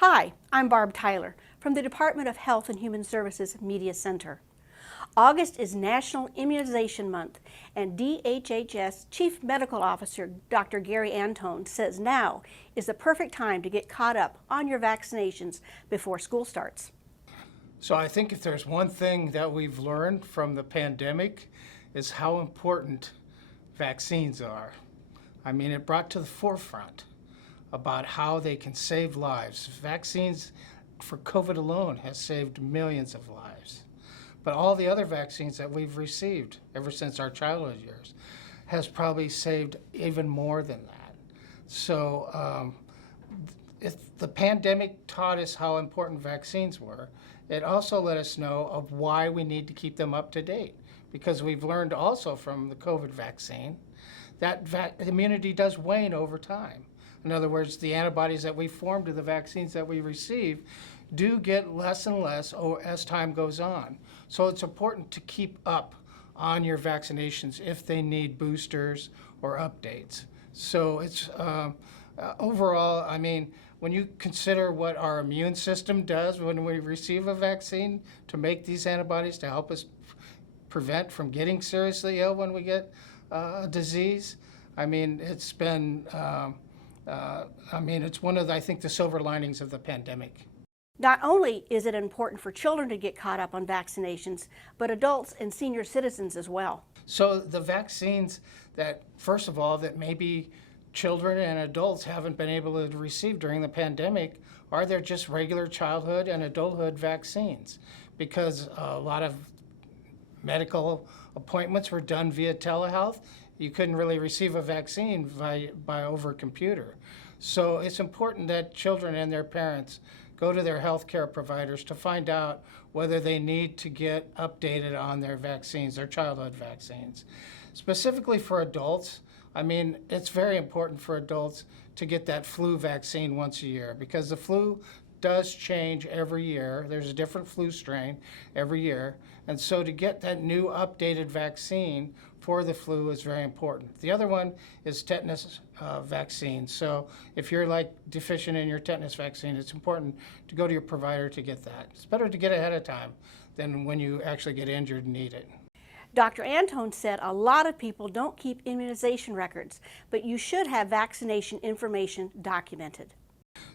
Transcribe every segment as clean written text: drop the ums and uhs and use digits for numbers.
Hi, I'm Barb Tyler from the Department of Health and Human Services Media Center. August is National Immunization Month, and DHHS Chief Medical Officer Dr. Gary Anthone says now is the perfect time to get caught up on your vaccinations before school starts. So I think if there's one thing that we've learned from the pandemic is how important vaccines are. I mean, it brought to the forefront about how they can save lives. Vaccines for COVID alone has saved millions of lives. But all the other vaccines that we've received ever since our childhood years has probably saved even more than that. So if the pandemic taught us how important vaccines were, it also let us know of why we need to keep them up to date. Because we've learned also from the COVID vaccine that immunity does wane over time. In other words, the antibodies that we form to the vaccines that we receive do get less and less as time goes on. So it's important to keep up on your vaccinations if they need boosters or updates. So it's overall, I mean, when you consider what our immune system does when we receive a vaccine to make these antibodies to help us prevent from getting seriously ill when we get a disease, I mean, it's been it's one of the, I think, the silver linings of the pandemic. Not only is it important for children to get caught up on vaccinations, but adults and senior citizens as well. So the vaccines that, first of all, that maybe children and adults haven't been able to receive during the pandemic, are there just regular childhood and adulthood vaccines? Because a lot of medical appointments were done via telehealth. You couldn't really receive a vaccine by over computer. So it's important that children and their parents go to their healthcare providers to find out whether they need to get updated on their vaccines, their childhood vaccines. Specifically for adults, I mean, it's very important for adults to get that flu vaccine once a year because the flu does change every year. There's a different flu strain every year. And so to get that new updated vaccine for the flu is very important. The other one is tetanus vaccine. So if you're like deficient in your tetanus vaccine, it's important to go to your provider to get that. It's better to get ahead of time than when you actually get injured and need it. Dr. Anthone said a lot of people don't keep immunization records, but you should have vaccination information documented.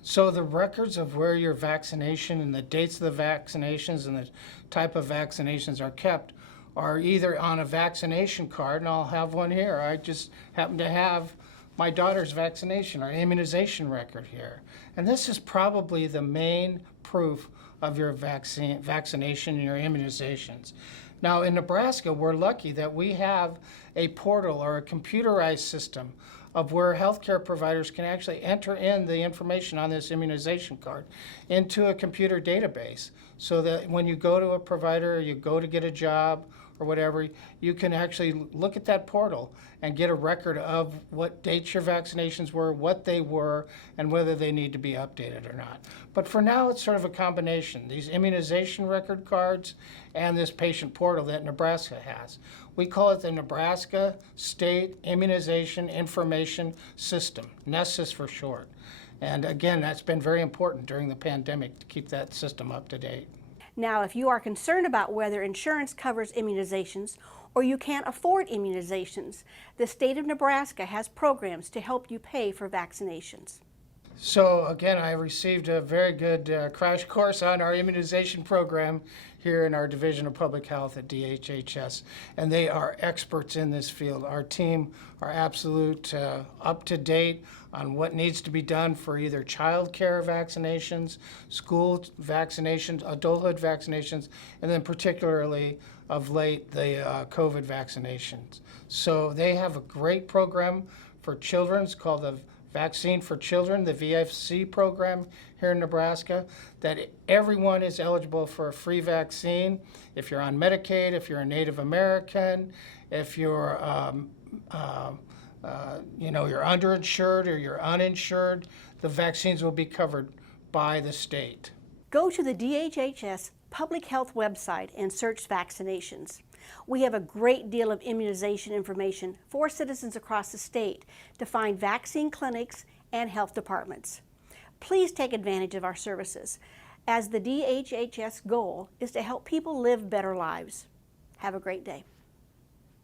So the records of where your vaccination and the dates of the vaccinations and the type of vaccinations are kept are either on a vaccination card, and I'll have one here. I just happen to have my daughter's vaccination or immunization record here. And this is probably the main proof of your vaccination and your immunizations. Now in Nebraska, we're lucky that we have a portal or a computerized system of where healthcare providers can actually enter in the information on this immunization card into a computer database so that when you go to a provider or you go to get a job or whatever, you can actually look at that portal and get a record of what dates your vaccinations were, what they were, and whether they need to be updated or not. But for now, it's sort of a combination, these immunization record cards and this patient portal that Nebraska has. We call it the Nebraska State Immunization Information System, NESIS for short. And again, that's been very important during the pandemic to keep that system up to date. Now, if you are concerned about whether insurance covers immunizations or you can't afford immunizations, the state of Nebraska has programs to help you pay for vaccinations. So again, I received a very good crash course on our immunization program here in our Division of Public Health at DHHS, and they are experts in this field. Our team are absolute up to date on what needs to be done for either child care vaccinations, school vaccinations, adulthood vaccinations, and then particularly of late the COVID vaccinations. So they have a great program for children. It's called the Vaccine for Children, the VFC program here in Nebraska, that everyone is eligible for a free vaccine. If you're on Medicaid, if you're a Native American, if you're you're underinsured or you're uninsured, the vaccines will be covered by the state. Go to the DHHS Public Health website and search vaccinations. We have a great deal of immunization information for citizens across the state to find vaccine clinics and health departments. Please take advantage of our services, as the DHHS goal is to help people live better lives. Have a great day.